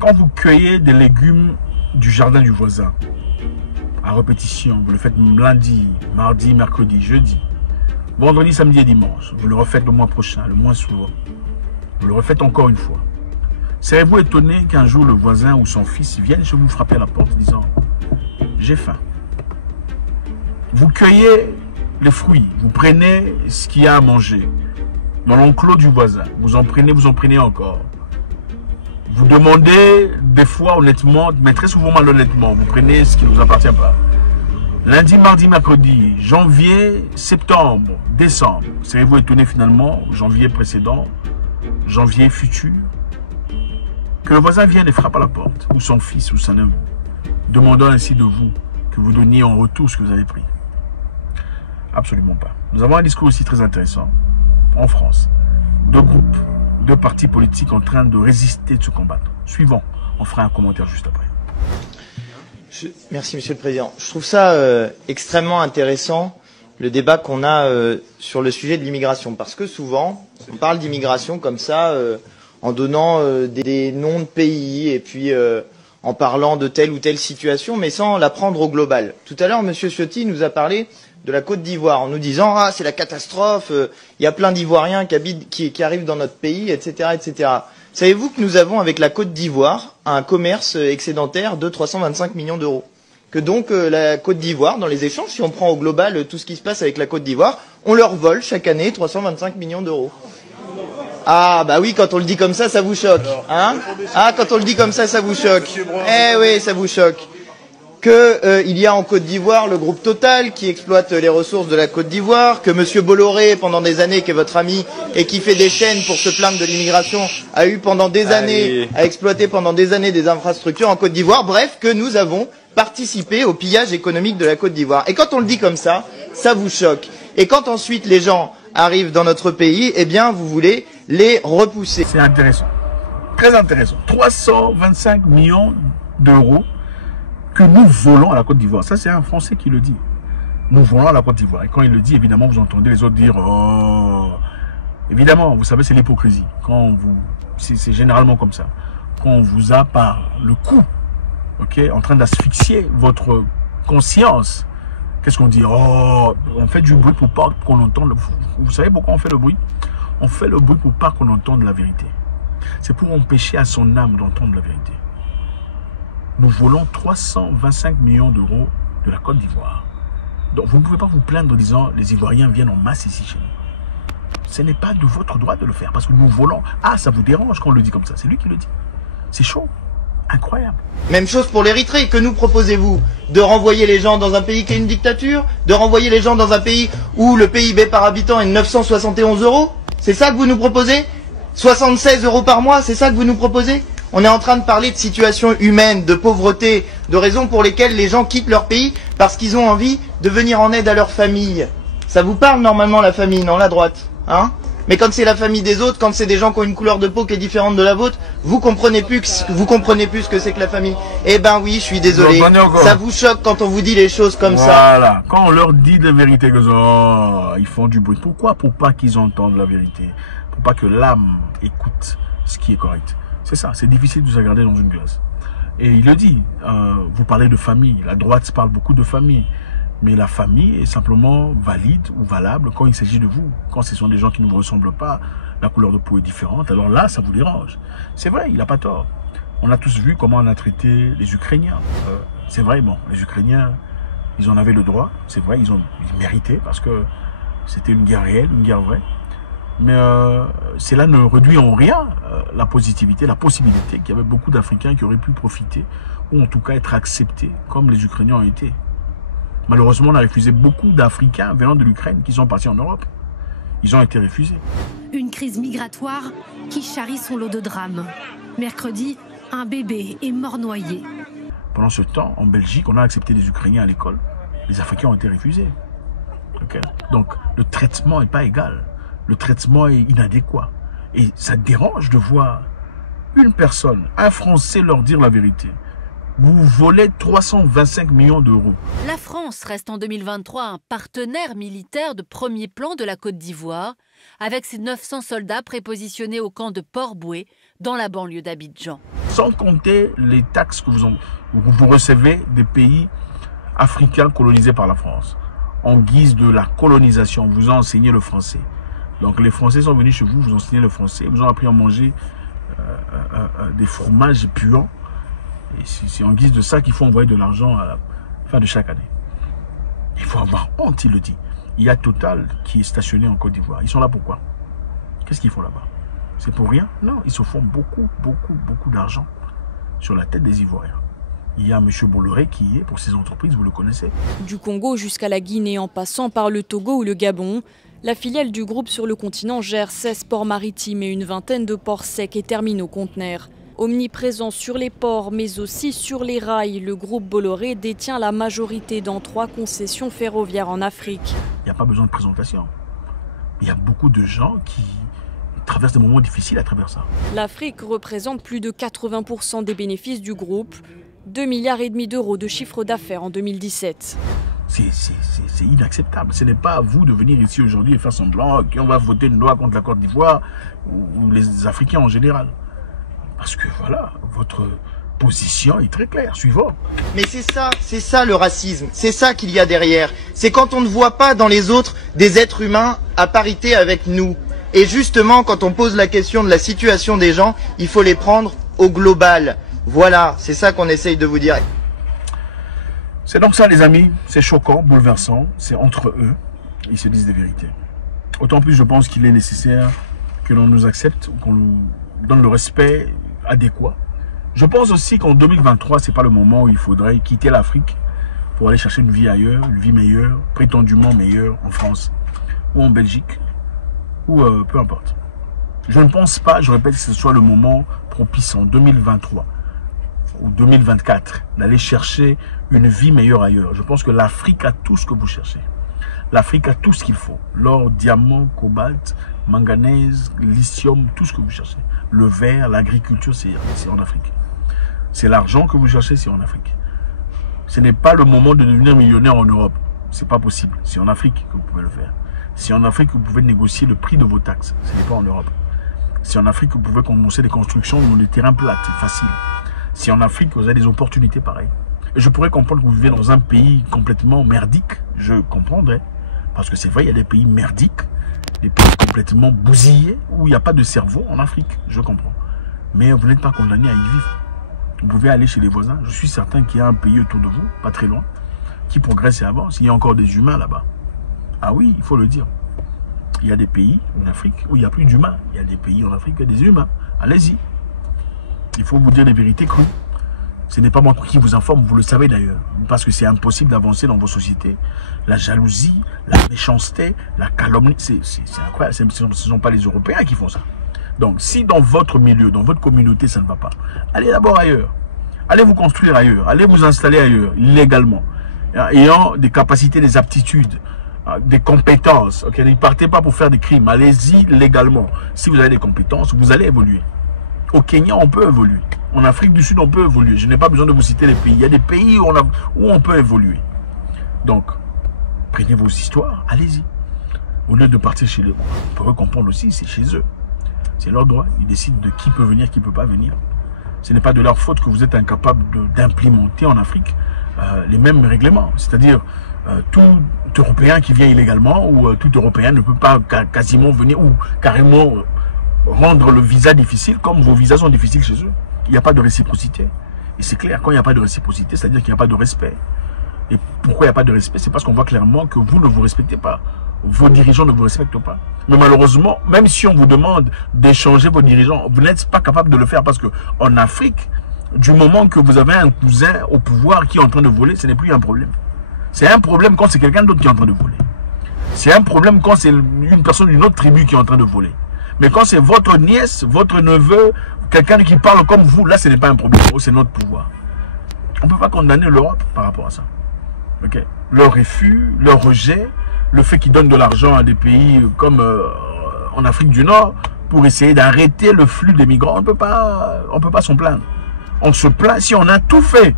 Quand vous cueillez des légumes du jardin du voisin, à répétition, vous le faites lundi, mardi, mercredi, jeudi, vendredi, samedi et dimanche, vous le refaites le mois prochain, le mois suivant, vous le refaites encore une fois. Serez-vous étonné qu'un jour le voisin ou son fils vienne chez vous frapper à la porte disant « J'ai faim ». Vous cueillez les fruits, vous prenez ce qu'il y a à manger dans l'enclos du voisin, vous en prenez encore. Vous demandez des fois honnêtement, mais très souvent malhonnêtement, vous prenez ce qui ne vous appartient pas. Lundi, mardi, mercredi, janvier, septembre, décembre. Serez-vous étonné finalement, janvier précédent, janvier futur, que le voisin vienne et frappe à la porte, ou son fils, ou son neveu, demandant ainsi de vous que vous donniez en retour ce que vous avez pris? Absolument pas. Nous avons un discours aussi très intéressant en France. Deux groupes, deux partis politiques en train de résister, de se combattre. Suivant, on fera un commentaire juste après. Merci Monsieur le Président. Je trouve ça extrêmement intéressant, le débat qu'on a sur le sujet de l'immigration. Parce que souvent, on parle d'immigration comme ça, en donnant des noms de pays et puis en parlant de telle ou telle situation, mais sans la prendre au global. Tout à l'heure, Monsieur Ciotti nous a parlé de la Côte d'Ivoire, en nous disant « Ah, c'est la catastrophe, il y a plein d'Ivoiriens qui arrivent dans notre pays, etc. etc. » Savez-vous que nous avons avec la Côte d'Ivoire un commerce excédentaire de 325 millions d'euros? Que donc la Côte d'Ivoire, dans les échanges, si on prend au global tout ce qui se passe avec la Côte d'Ivoire, on leur vole chaque année 325 millions d'euros. Ah bah oui, quand on le dit comme ça vous choque. Hein? Ah, quand on le dit comme ça vous choque. Eh oui, ça vous choque. Il y a en Côte d'Ivoire le groupe Total qui exploite les ressources de la Côte d'Ivoire, que Monsieur Bolloré, pendant des années, qui est votre ami et qui fait des chaînes pour se plaindre de l'immigration, a eu pendant des années, a exploité pendant des années des infrastructures en Côte d'Ivoire. Bref, que nous avons participé au pillage économique de la Côte d'Ivoire. Et quand on le dit comme ça vous choque. Et quand ensuite les gens arrivent dans notre pays, eh bien vous voulez les repousser. C'est intéressant, très intéressant. 325 millions d'euros que nous volons à la Côte d'Ivoire. Ça, c'est un Français qui le dit. Nous volons à la Côte d'Ivoire. Et quand il le dit, évidemment, vous entendez les autres dire « Oh !» Évidemment, vous savez, c'est l'hypocrisie. C'est généralement comme ça. Quand on vous a par le cou, en train d'asphyxier votre conscience, qu'est-ce qu'on dit? Oh, on fait du bruit pour pas qu'on entende. Vous savez pourquoi on fait le bruit? On fait le bruit pour pas qu'on entende la vérité. C'est pour empêcher à son âme d'entendre la vérité. Nous volons 325 millions d'euros de la Côte d'Ivoire. Donc vous ne pouvez pas vous plaindre en disant les Ivoiriens viennent en masse ici chez nous. Ce n'est pas de votre droit de le faire parce que nous volons. Ah, ça vous dérange quand on le dit comme ça. C'est lui qui le dit. C'est chaud. Incroyable. Même chose pour l'Érythrée. Que nous proposez-vous? De renvoyer les gens dans un pays qui est une dictature? De renvoyer les gens dans un pays où le PIB par habitant est de 971 euros? C'est ça que vous nous proposez? 76 euros par mois, c'est ça que vous nous proposez? On est en train de parler de situation humaine, de pauvreté, de raisons pour lesquelles les gens quittent leur pays parce qu'ils ont envie de venir en aide à leur famille. Ça vous parle normalement la famille, non, la droite, hein? Mais quand c'est la famille des autres, quand c'est des gens qui ont une couleur de peau qui est différente de la vôtre, vous comprenez plus ce que c'est que la famille. Eh ben oui, je suis désolé. Ça vous choque quand on vous dit les choses comme ça. Voilà. Quand on leur dit la vérité, ils font du bruit. Pourquoi? Pour pas qu'ils entendent la vérité. Pour pas que l'âme écoute ce qui est correct. C'est ça. C'est difficile de se regarder dans une glace. Et il le dit. Vous parlez de famille. La droite parle beaucoup de famille. Mais la famille est simplement valide ou valable quand il s'agit de vous. Quand ce sont des gens qui ne vous ressemblent pas, la couleur de peau est différente, alors là, ça vous dérange. C'est vrai, il n'a pas tort. On a tous vu comment on a traité les Ukrainiens. C'est vrai, bon, les Ukrainiens, ils en avaient le droit. C'est vrai, ils méritaient parce que c'était une guerre réelle, une guerre vraie. Mais cela ne réduit en rien la positivité, la possibilité qu'il y avait beaucoup d'Africains qui auraient pu profiter ou en tout cas être acceptés comme les Ukrainiens ont été. Malheureusement, on a refusé beaucoup d'Africains venant de l'Ukraine qui sont partis en Europe. Ils ont été refusés. Une crise migratoire qui charrie son lot de drames. Mercredi, un bébé est mort noyé. Pendant ce temps, en Belgique, on a accepté des Ukrainiens à l'école. Les Africains ont été refusés. Donc, le traitement n'est pas égal. Le traitement est inadéquat. Et ça dérange de voir une personne, un Français, leur dire la vérité. Vous volez 325 millions d'euros. La France reste en 2023 un partenaire militaire de premier plan de la Côte d'Ivoire, avec ses 900 soldats prépositionnés au camp de Port-Bouët, dans la banlieue d'Abidjan. sans compter les taxes que vous recevez des pays africains colonisés par la France. En guise de la colonisation, on vous a enseigné le français. Donc les Français sont venus chez vous, vous enseignez le français, vous ont appris à manger des fromages puants. Et c'est en guise de ça qu'il faut envoyer de l'argent à la fin de chaque année. Il faut avoir honte, il le dit. Il y a Total qui est stationné en Côte d'Ivoire. Ils sont là pourquoi? Qu'est-ce qu'ils font là-bas? C'est pour rien? Non, ils se font beaucoup d'argent sur la tête des Ivoiriens. Il y a M. Bolloré qui y est pour ces entreprises, vous le connaissez. Du Congo jusqu'à la Guinée en passant par le Togo ou le Gabon, la filiale du groupe sur le continent gère 16 ports maritimes et une vingtaine de ports secs et terminaux conteneurs. Omniprésent sur les ports mais aussi sur les rails, le groupe Bolloré détient la majorité dans 3 concessions ferroviaires en Afrique. Il n'y a pas besoin de présentation. Il y a beaucoup de gens qui traversent des moments difficiles à travers ça. L'Afrique représente plus de 80% des bénéfices du groupe, 2,5 milliards d'euros de chiffre d'affaires en 2017. C'est inacceptable. Ce n'est pas à vous de venir ici aujourd'hui et faire semblant qu'on va voter une loi contre la Côte d'Ivoire ou les Africains en général. Parce que voilà, votre position est très claire, suivant. Mais c'est ça le racisme, c'est ça qu'il y a derrière. C'est quand on ne voit pas dans les autres des êtres humains à parité avec nous. Et justement, quand on pose la question de la situation des gens, il faut les prendre au global. Voilà, c'est ça qu'on essaye de vous dire. C'est donc ça les amis, c'est choquant, bouleversant, c'est entre eux, ils se disent des vérités. Autant plus je pense qu'il est nécessaire que l'on nous accepte, qu'on nous donne le respect adéquat. Je pense aussi qu'en 2023, c'est pas le moment où il faudrait quitter l'Afrique pour aller chercher une vie ailleurs, une vie meilleure, prétendument meilleure en France ou en Belgique, ou peu importe. Je ne pense pas, je répète, que ce soit le moment propice en 2023 ou 2024 d'aller chercher une vie meilleure ailleurs. Je pense que l'Afrique a tout ce que vous cherchez. L'Afrique a tout ce qu'il faut. L'or, diamant, cobalt, manganèse, lithium, tout ce que vous cherchez. Le verre, l'agriculture, c'est en Afrique. C'est l'argent que vous cherchez, c'est en Afrique. Ce n'est pas le moment de devenir millionnaire en Europe. C'est pas possible. C'est en Afrique que vous pouvez le faire. C'est en Afrique que vous pouvez négocier le prix de vos taxes. Ce n'est pas en Europe. C'est en Afrique que vous pouvez commencer des constructions dans des terrains plats, c'est facile. C'est en Afrique que vous avez des opportunités pareilles. Et je pourrais comprendre que vous vivez dans un pays complètement merdique. Je comprendrais. Parce que c'est vrai, il y a des pays merdiques, des pays complètement bousillés, où il n'y a pas de cerveau en Afrique. Je comprends. Mais vous n'êtes pas condamné à y vivre. Vous pouvez aller chez les voisins. Je suis certain qu'il y a un pays autour de vous, pas très loin, qui progresse et avance. Il y a encore des humains là-bas. Ah oui, il faut le dire. Il y a des pays en Afrique où il n'y a plus d'humains. Il y a des pays en Afrique où il y a des humains. Allez-y. Il faut vous dire les vérités crues. Ce n'est pas moi qui vous informe, vous le savez d'ailleurs. Parce que c'est impossible d'avancer dans vos sociétés. La jalousie, la méchanceté, la calomnie, c'est incroyable. Ce ne sont pas les Européens qui font ça. Donc, si dans votre milieu, dans votre communauté, ça ne va pas, allez d'abord ailleurs. Allez vous construire ailleurs. Allez vous installer ailleurs, légalement. Ayant des capacités, des aptitudes, des compétences. Okay? Ne partez pas pour faire des crimes. Allez-y légalement. Si vous avez des compétences, vous allez évoluer. Au Kenya, on peut évoluer. En Afrique du Sud, on peut évoluer. Je n'ai pas besoin de vous citer les pays. Il y a des pays où on peut évoluer. Donc, prenez vos histoires, allez-y. Au lieu de partir chez eux, on peut comprendre aussi, c'est chez eux. C'est leur droit. Ils décident de qui peut venir, qui ne peut pas venir. Ce n'est pas de leur faute que vous êtes incapable d'implémenter en Afrique les mêmes règlements. C'est-à-dire, tout Européen qui vient illégalement ou tout Européen ne peut pas quasiment venir ou carrément rendre le visa difficile comme vos visas sont difficiles chez eux. Il n'y a pas de réciprocité. Et c'est clair, quand il n'y a pas de réciprocité, c'est-à-dire qu'il n'y a pas de respect. Et pourquoi il n'y a pas de respect? C'est parce qu'on voit clairement que vous ne vous respectez pas. Vos dirigeants ne vous respectent pas. Mais malheureusement, même si on vous demande d'échanger vos dirigeants, vous n'êtes pas capable de le faire parce qu'en Afrique, du moment que vous avez un cousin au pouvoir qui est en train de voler, ce n'est plus un problème. C'est un problème quand c'est quelqu'un d'autre qui est en train de voler. C'est un problème quand c'est une personne d'une autre tribu qui est en train de voler. Mais quand c'est votre nièce, votre neveu, quelqu'un qui parle comme vous, là ce n'est pas un problème, c'est notre pouvoir. On ne peut pas condamner l'Europe par rapport à ça. Okay. Leur refus, leur rejet, le fait qu'ils donnent de l'argent à des pays comme en Afrique du Nord pour essayer d'arrêter le flux des migrants, on ne peut pas s'en plaindre. On se plaint si on a tout fait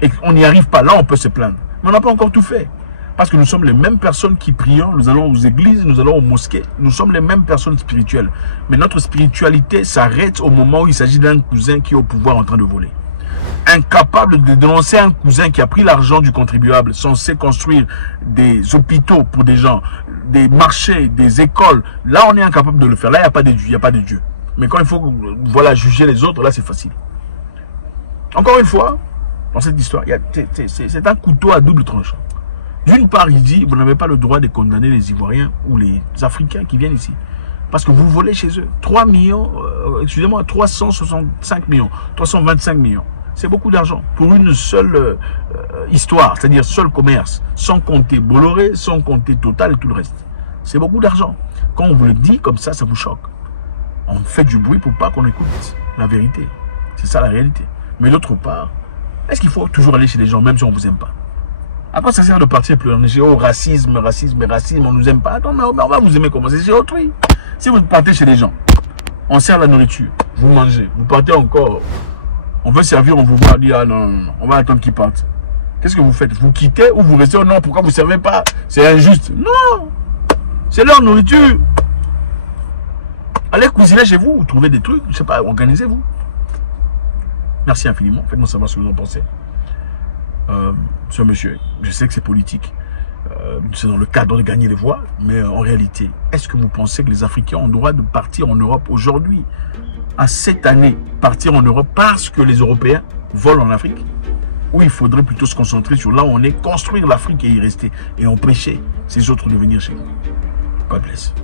et qu'on n'y arrive pas, là on peut se plaindre. Mais on n'a pas encore tout fait. Parce que nous sommes les mêmes personnes qui prions, nous allons aux églises, nous allons aux mosquées, nous sommes les mêmes personnes spirituelles. Mais notre spiritualité s'arrête au moment où il s'agit d'un cousin qui est au pouvoir en train de voler. Incapable de dénoncer un cousin qui a pris l'argent du contribuable, censé construire des hôpitaux pour des gens, des marchés, des écoles. Là, on est incapable de le faire. Là, il n'y a pas de Dieu, il n'y a pas de Dieu. Mais quand il faut voilà, juger les autres, là, c'est facile. Encore une fois, dans cette histoire, c'est un couteau à double tranchant. D'une part, il dit, vous n'avez pas le droit de condamner les Ivoiriens ou les Africains qui viennent ici. Parce que vous volez chez eux. 3 millions, excusez-moi, 365 millions, 325 millions. C'est beaucoup d'argent pour une seule histoire, c'est-à-dire seul commerce, sans compter Bolloré, sans compter Total et tout le reste. C'est beaucoup d'argent. Quand on vous le dit comme ça vous choque. On fait du bruit pour pas qu'on écoute la vérité. C'est ça la réalité. Mais d'autre part, est-ce qu'il faut toujours aller chez les gens, même si on ne vous aime pas? Après, ça sert de partir pleurer. Oh, racisme, on nous aime pas. Non, mais on va vous aimer comment? C'est chez autrui. Si vous partez chez les gens, on sert la nourriture, vous mangez, vous partez encore, on veut servir, on vous voit, on dit, ah non, on va attendre qu'ils partent. Qu'est-ce que vous faites? Vous quittez ou vous restez? Oh non, pourquoi vous ne servez pas? C'est injuste. Non, c'est leur nourriture. Allez cuisiner chez vous, trouvez des trucs, je sais pas, organisez-vous. Merci infiniment, faites-moi savoir ce que vous en pensez. Ce monsieur, je sais que c'est politique, c'est dans le cadre de gagner les voix, mais en réalité, est-ce que vous pensez que les Africains ont le droit de partir en Europe aujourd'hui, à cette année, partir en Europe parce que les Européens volent en Afrique? Ou il faudrait plutôt se concentrer sur là où on est, construire l'Afrique et y rester, et empêcher ces autres de venir chez nous? God bless.